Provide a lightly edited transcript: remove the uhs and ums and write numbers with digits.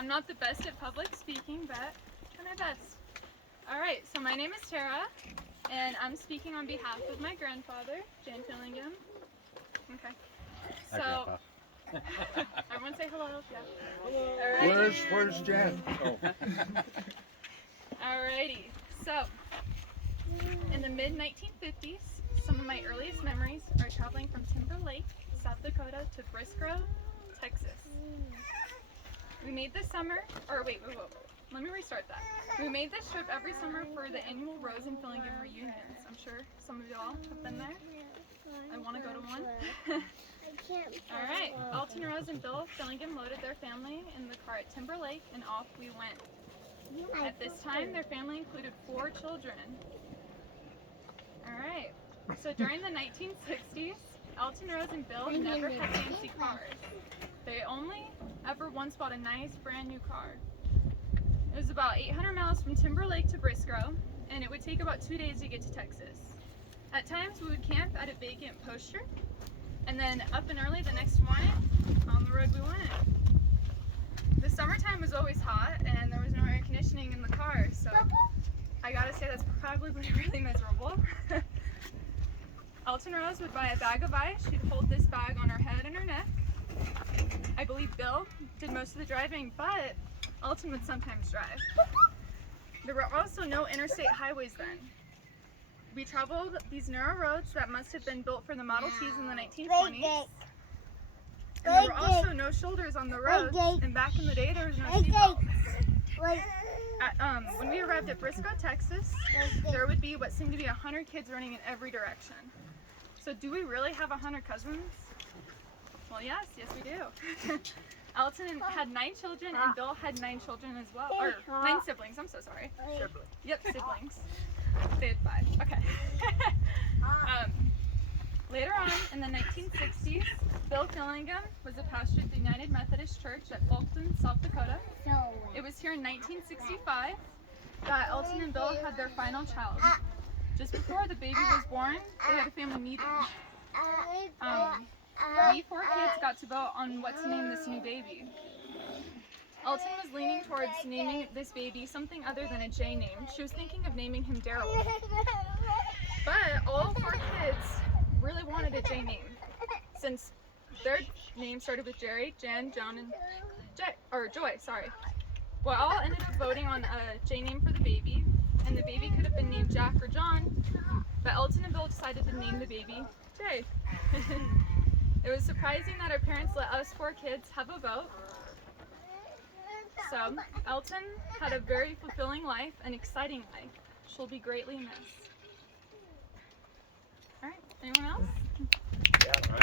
I'm not the best at public speaking, but I'm my best. Alright, so my name is Tara, and I'm speaking on behalf of my grandfather, Jan Fillingim. Okay. So, everyone say hello. Yeah. Hello. Alrighty. Where's Jan? Oh. Alrighty. So, in the mid-1950s, some of my earliest memories are traveling from Timber Lake, South Dakota to Briscoe, Texas. We made this summer, or wait, let me restart that. We made this trip every summer for the annual Rose and Fillingim reunions. I'm sure some of y'all have been there. I want to go to one. Alright, Elton Rose and Bill Fillingim loaded their family in the car at Timber Lake, and off we went. At this time, their family included 4 children. Alright, so during the 1960s, Elton Rose and Bill never had fancy cars. They only ever once bought a nice brand new car. It was about 800 miles from Timber Lake to Briscoe, and it would take about 2 days to get to Texas. At times, we would camp at a vacant poster, and then up and early the next morning, on the road we went. The summertime was always hot, and there was no air conditioning in the car, so I gotta say that's probably really miserable. Elton Rose would buy a bag of ice. She'd hold this bag on her head and her neck. I believe Bill did most of the driving, but Elton would sometimes drive. There were also no interstate highways then. We traveled these narrow roads that must have been built for the Model Ts in the 1920s. And there were also no shoulders on the roads, and back in the day there was no seatbelts. When we arrived at Briscoe, Texas, there would be what seemed to be 100 kids running in every direction. So do we really have 100 cousins? Well, yes we do. Elton had 9 children, and Bill had 9 children as well, or 9 siblings, I'm so sorry. Siblings. Yep, siblings. They had 5, okay. Later on, in the 1960s, Bill Fillingim was a pastor at the United Methodist Church at Fillingim, South Dakota. It was here in 1965 that Elton and Bill had their final child. Just before the baby was born, they had a family meeting. We 4 kids got to vote on what to name this new baby. Elton was leaning towards naming this baby something other than a J name. She was thinking of naming him Daryl. But all 4 kids really wanted a J name, since their names started with Jerry, Jan, John, and Joy, sorry. Well, all ended up voting on a J name for the baby, and the baby could have been named Jack or John, but Elton and Bill decided to name the baby Jay. It was surprising that our parents let us 4 kids have a vote. So, Elton had a very fulfilling life, an exciting life. She'll be greatly missed. Alright, anyone else? Yeah.